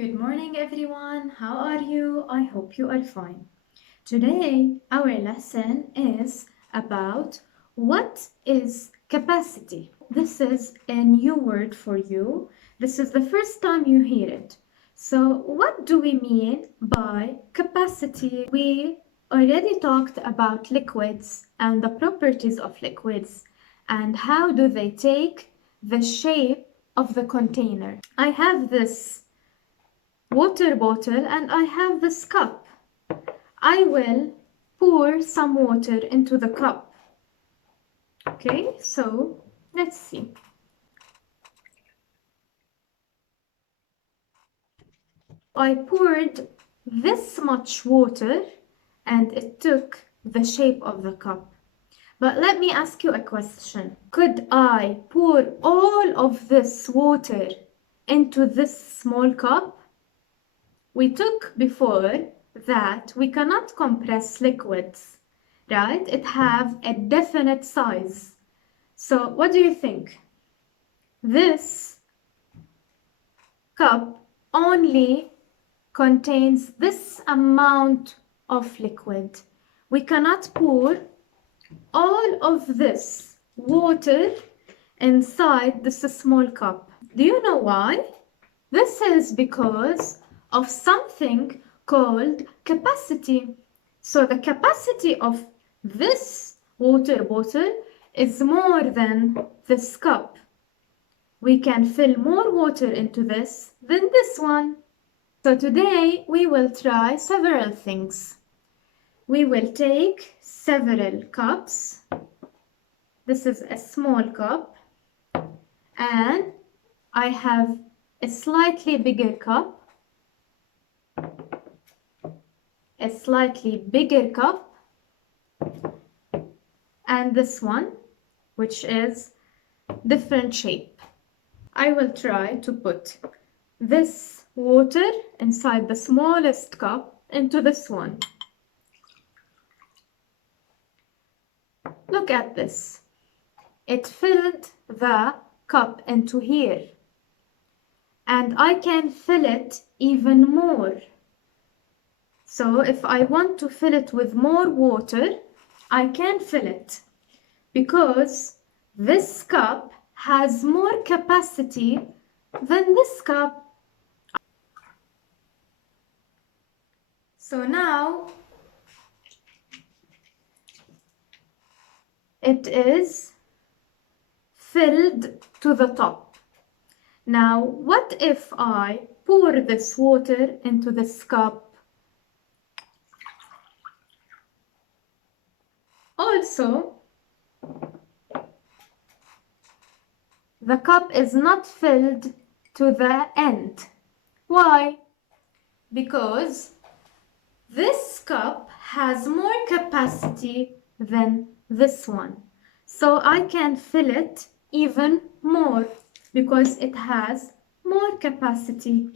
Good morning, everyone. How are you? I hope you are fine. Today, our lesson is about what is capacity. This is a new word for you. This is the first time you hear it. So, what do we mean by capacity? We already talked about liquids and the properties of liquids and how do they take the shape of the container. I have this water bottle and I have this cup. I will pour some water into the cup. Okay, so let's see. I poured this much water and it took the shape of the cup. But let me ask you a question. Could I pour all of this water into this small cup? We took before that we cannot compress liquids, right? It have a definite size. So what do you think? This cup only contains this amount of liquid. We cannot pour all of this water inside this small cup. Do you know why? This is because of something called capacity. So the capacity of this water bottle is more than this cup. We can fill more water into this than this one. So today we will try several things. We will take several cups. This is a small cup and I have a slightly bigger cup, a slightly bigger cup, and this one, which is different shape. I will try to put this water inside the smallest cup into this one. Look at this. It filled the cup into here. And I can fill it even more. So if I want to fill it with more water, I can fill it because this cup has more capacity than this cup. So now it is filled to the top. Now, what if I pour this water into this cup? Also, the cup is not filled to the end. Why? Because this cup has more capacity than this one. So I can fill it even more because it has more capacity.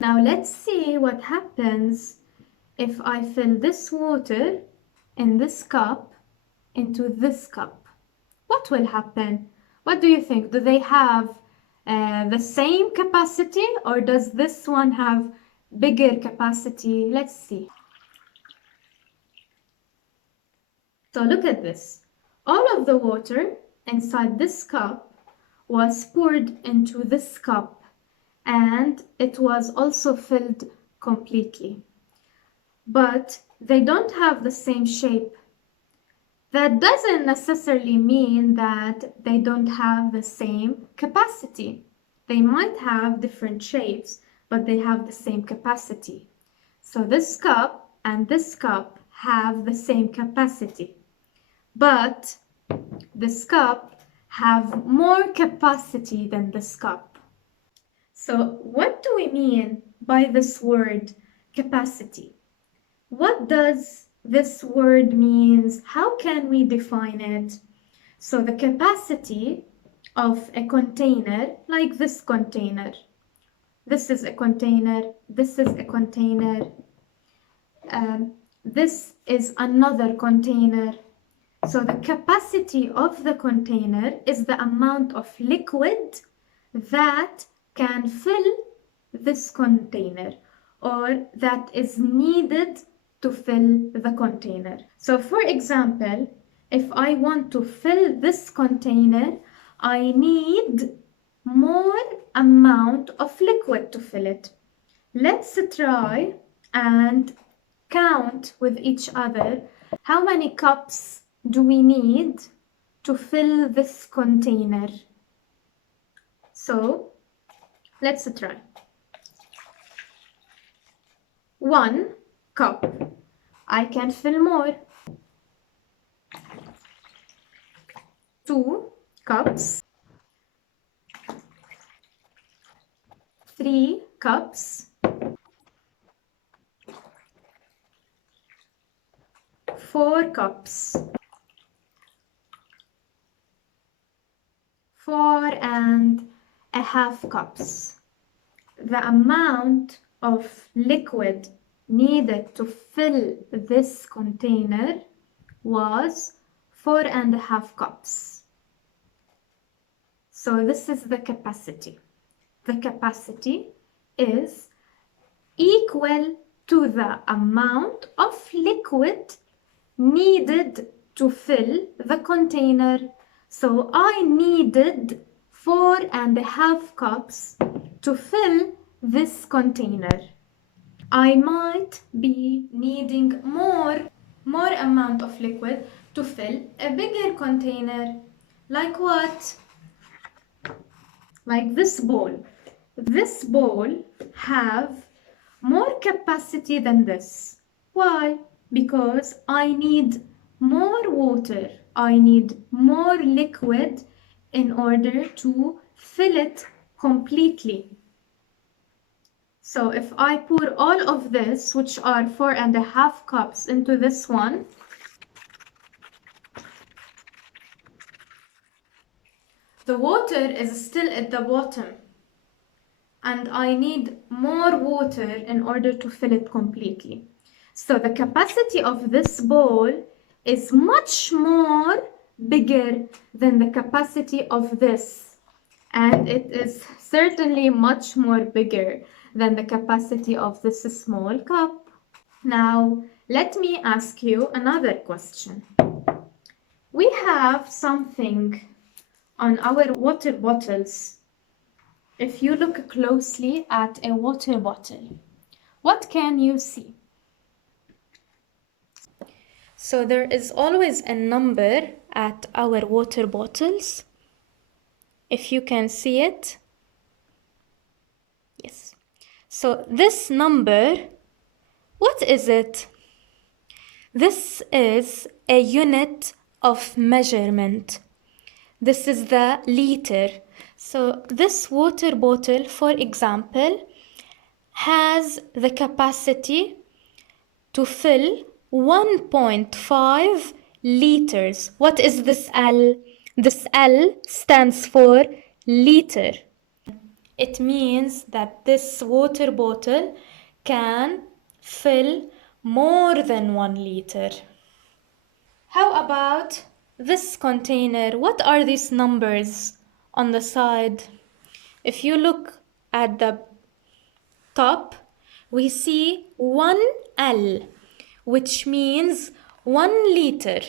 Now let's see what happens if I fill this water in this cup into this cup. What will happen? What do you think? Do they have the same capacity or does this one have bigger capacity? Let's see. So look at this. All of the water inside this cup was poured into this cup and it was also filled completely. But they don't have the same shape. That doesn't necessarily mean that they don't have the same capacity. They might have different shapes, but they have the same capacity. So this cup and this cup have the same capacity. But this cup have more capacity than this cup. So what do we mean by this word capacity? What does this word means? How can we define it? So the capacity of a container, like this container. This is a container, this is a container, this is another container. So the capacity of the container is the amount of liquid that can fill this container, or that is needed to fill the container. So for example, if I want to fill this container, I need more amount of liquid to fill it. Let's try and count with each other how many cups do we need to fill this container. So let's try. 1 cup. I can fill more. 2 cups. 3 cups. 4 cups. 4.5 cups. The amount of liquid needed to fill this container was 4.5 cups. So this is the capacity. The capacity is equal to the amount of liquid needed to fill the container. So I needed 4.5 cups to fill this container. I might be needing more amount of liquid to fill a bigger container. Like what? Like this bowl. This bowl have more capacity than this. Why? Because I need more water. I need more liquid in order to fill it completely. So if I pour all of this, which are 4.5 cups, into this one, the water is still at the bottom, and I need more water in order to fill it completely. So the capacity of this bowl is much more bigger than the capacity of this, and it is certainly much more bigger than the capacity of this small cup. Now, let me ask you another question. We have something on our water bottles. If you look closely at a water bottle, what can you see? So there is always a number at our water bottles. If you can see it. Yes. So this number, what is it? This is a unit of measurement. This is the liter. So this water bottle, for example, has the capacity to fill 1.5 liters. What is this L? This L stands for liter. It means that this water bottle can fill more than 1 liter. How about this container? What are these numbers on the side? If you look at the top, we see 1L, which means 1 liter.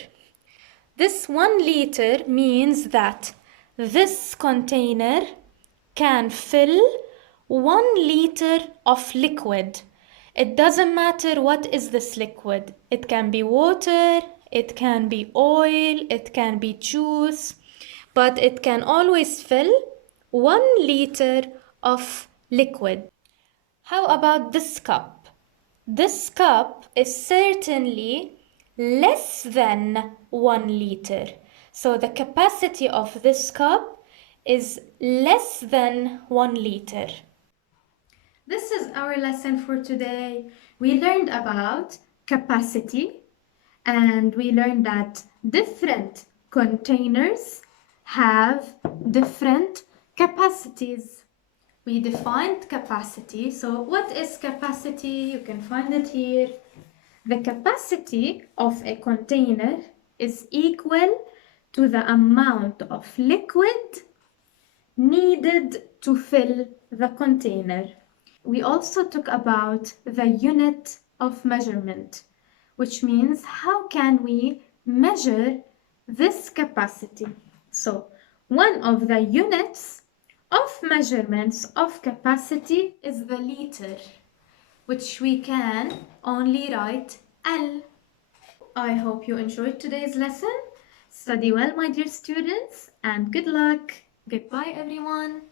This 1 liter means that this container can fill 1 liter of liquid. It doesn't matter what is this liquid. It can be water, it can be oil, it can be juice, but it can always fill 1 liter of liquid. How about this cup? This cup is certainly less than 1 liter. So the capacity of this cup is less than 1 liter. This is our lesson for today. We learned about capacity, and we learned that different containers have different capacities. We defined capacity. So what is capacity? You can find it here. The capacity of a container is equal to the amount of liquid needed to fill the container. We also talk about the unit of measurement, which means how can we measure this capacity. So one of the units of measurements of capacity is the liter, which we can only write L. I hope you enjoyed today's lesson. Study well, my dear students, and good luck. Goodbye, everyone.